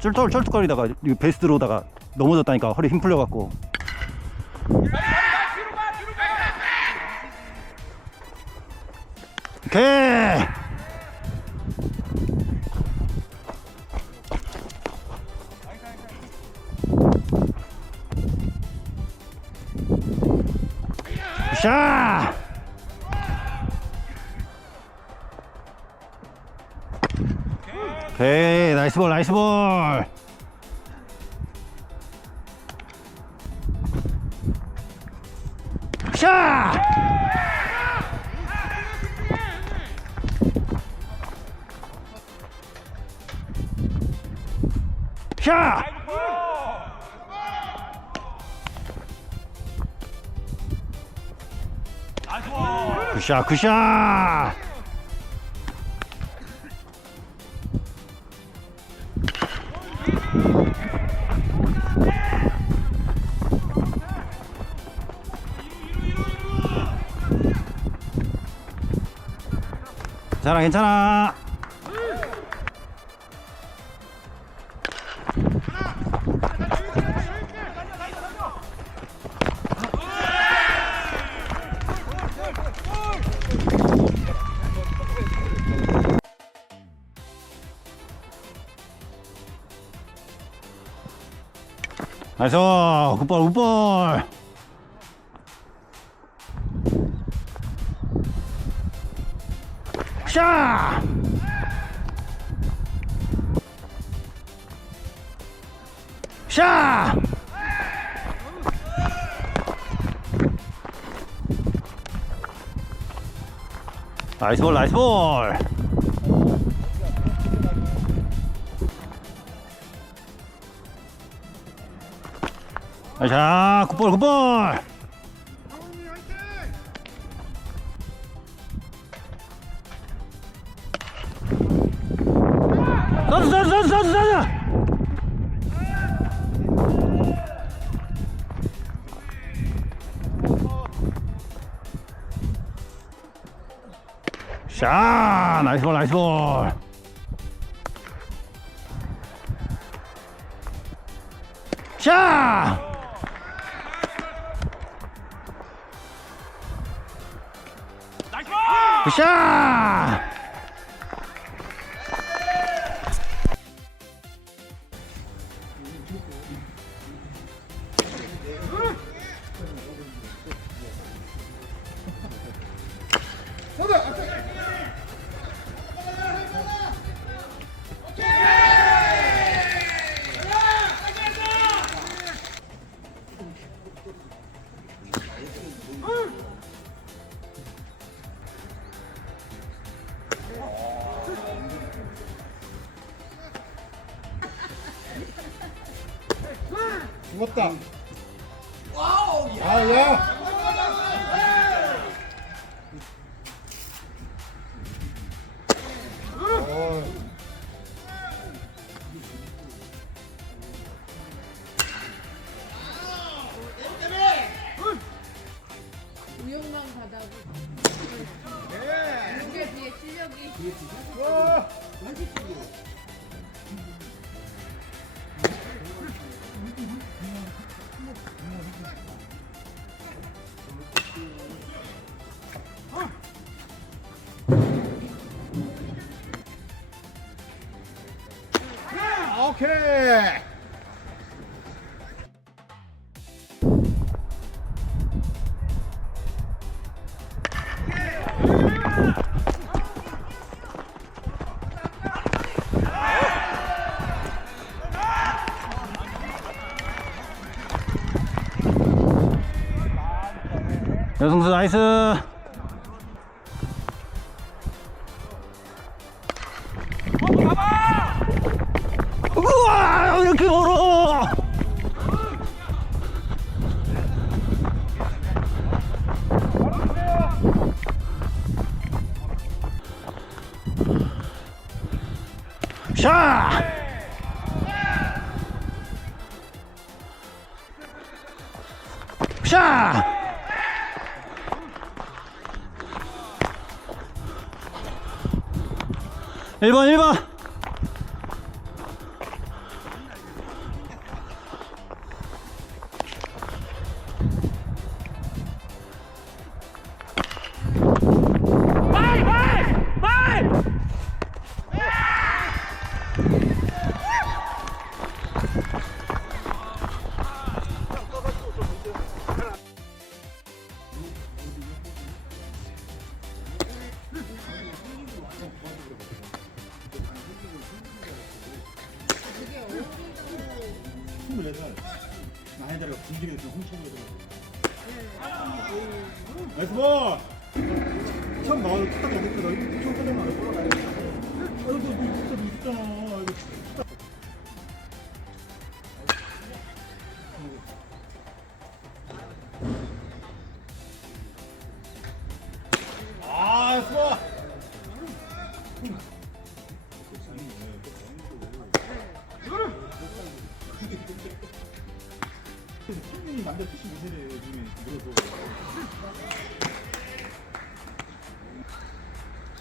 쩔뚝거리다가 베이스 들어오다가 넘어졌다니까. 허리 힘 풀려갖고. 오케이. 샤. 오케이, 나이스 볼, 나이스 볼. 샤. 샤. 굿샷, 굿샷. 괜찮아, 괜찮아. 나이스. 굿볼, 굿볼. 샤. 샤. 나이스 볼, 나이스 볼. 자, 굿볼, 굿볼. 서드. 샤, 나이스 볼, 나이스 볼. 샤. 굿샷! 죽었다. 아, 야. 우영만 가다고. 이게 뒤에 실력이. 오케이. 여승수 나이스. 우와, 이렇게 멀어. 샤. 샤. 1번 나이들이 분위기를 좀 훔쳐보려고. 나이스 볼! 처음 나와서 툭딱 나갔거든. 처음 끝나면 안 올라가야 돼. 아이고, 너 있잖아. 아이고. 아, 수고! 손님이 남자 75세대 중에 늘어서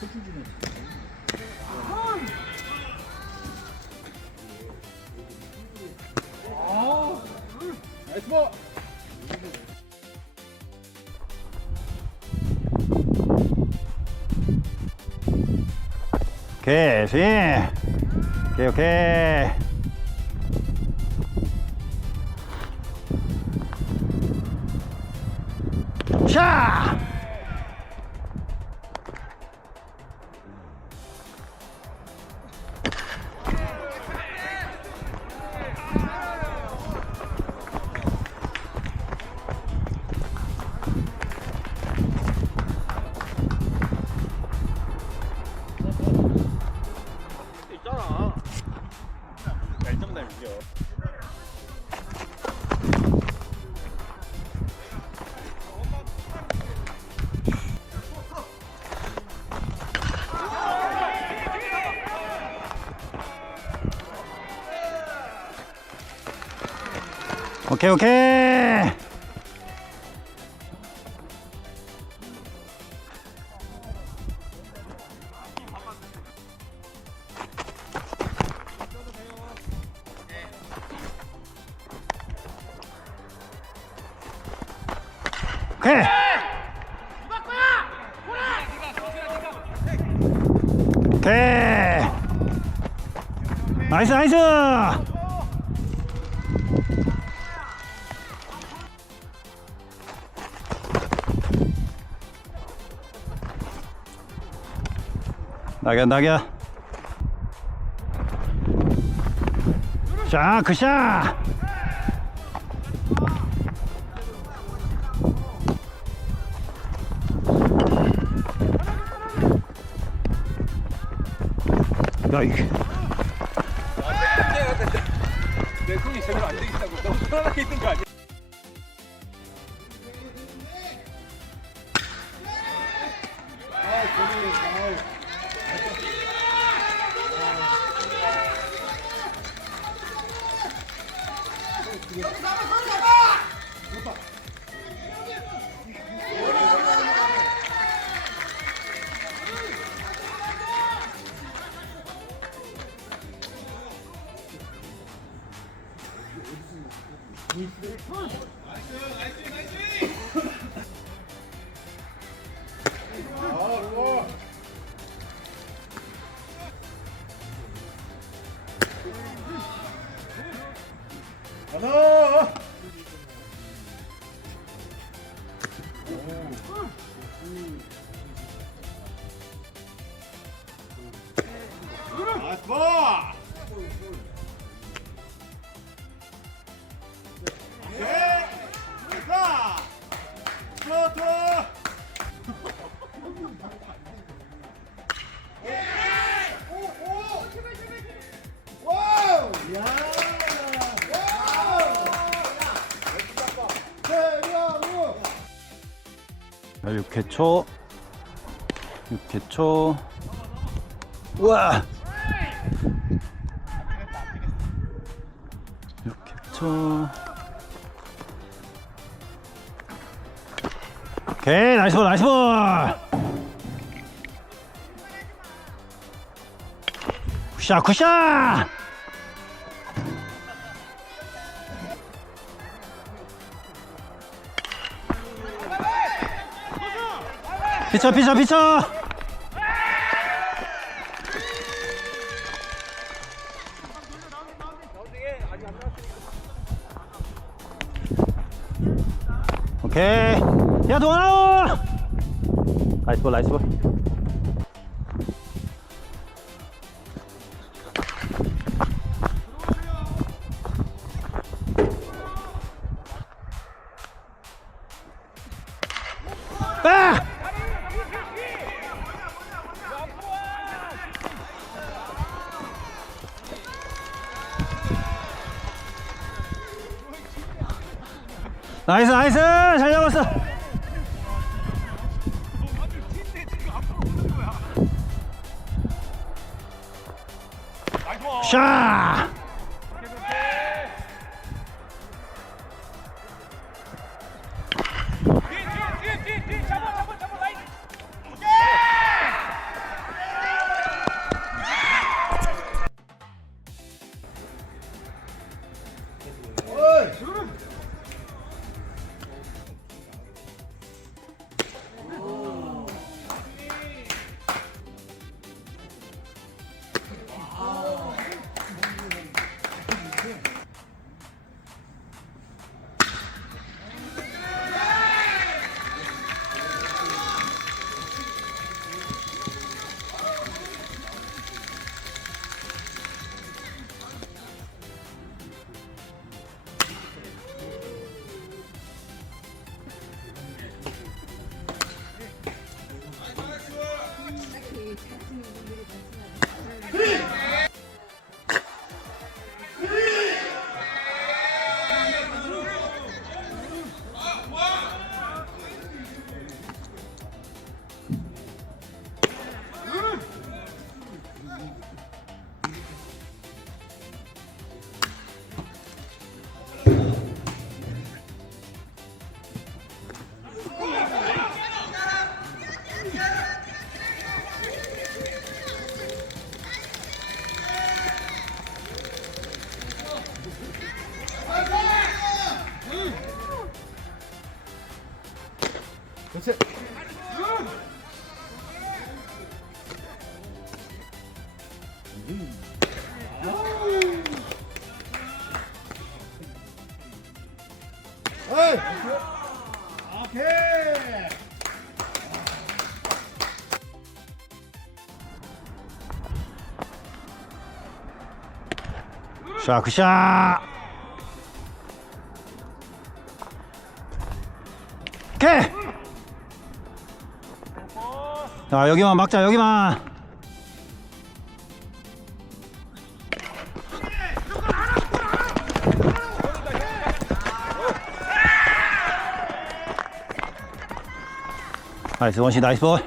소출주는 나이스 볼! 오케이, 스윙. 오케이. 샤! 있잖아. 결정날 이겨. 오케이. 오케이. 오케이. 나이스. 낙야. 자, 굿샷. 야, 이게. 내 손이 제대로 안 되겠다고 너무 편안하게 있는 거 아니야? 하나! 나이스 볼! 오케이! 됐다! 좋다! 와우! 야! 대명우! 6회초. 우와! 6회초. 오케이, 나이스 볼. 굿샷. 피쳐. 오케이. 야, 동아우! 나이스 볼. 나이스 나이스 잘 잡았어. 샷. 그렇지. 어이. 오케이. 자, 굿샷. 오케이. 자, 여기만 막자, 여기만. 나이스, 원시 나이스 볼.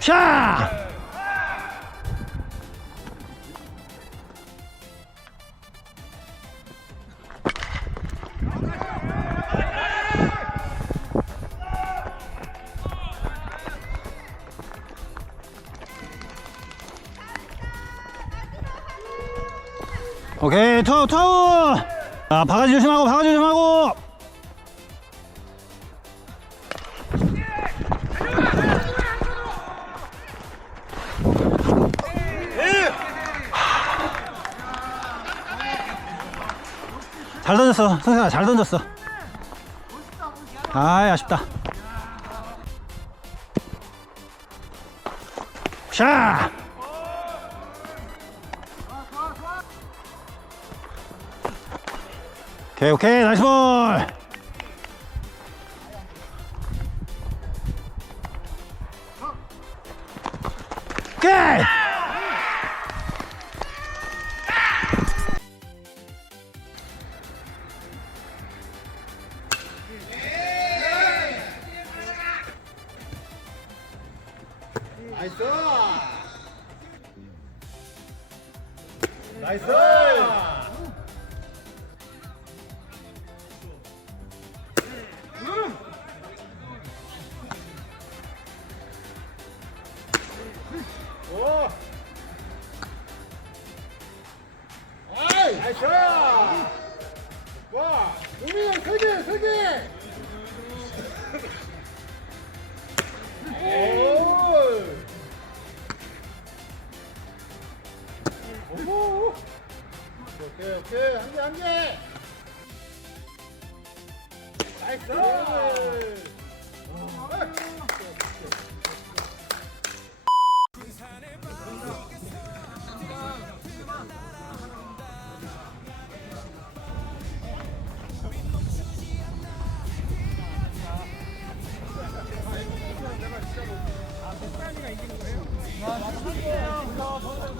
샷! 오케이, 투아웃, 투아웃! 자, 바가지 조심하고, 바가지 조심하고! 잘 던졌어, 성생아, 잘 던졌어. 아이, 아쉽다. 샷! 오케이, 오케이, 나이스 볼! 오케이! 나이스. 나이스. 오. 아이, 나이스. 와, 우민이 세 개, 세 개. 오. 오. 오케이, 오케이, 한 개, 한 개. 나이스.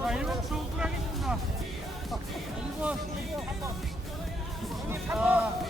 자, 1번 수업 하겠습니다. 1번. 자,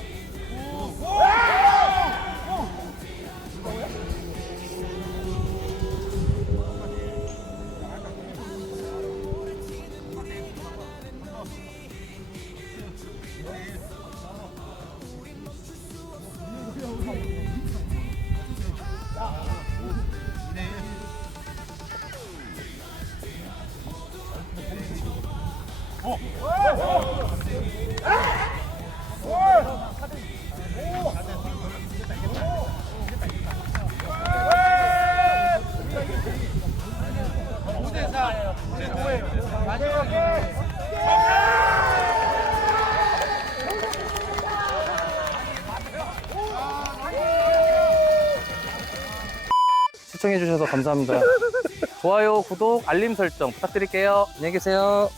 시청해주셔서 감사합니다. 좋아요, 구독, 알림 설정 부탁드릴게요. 안녕히 계세요.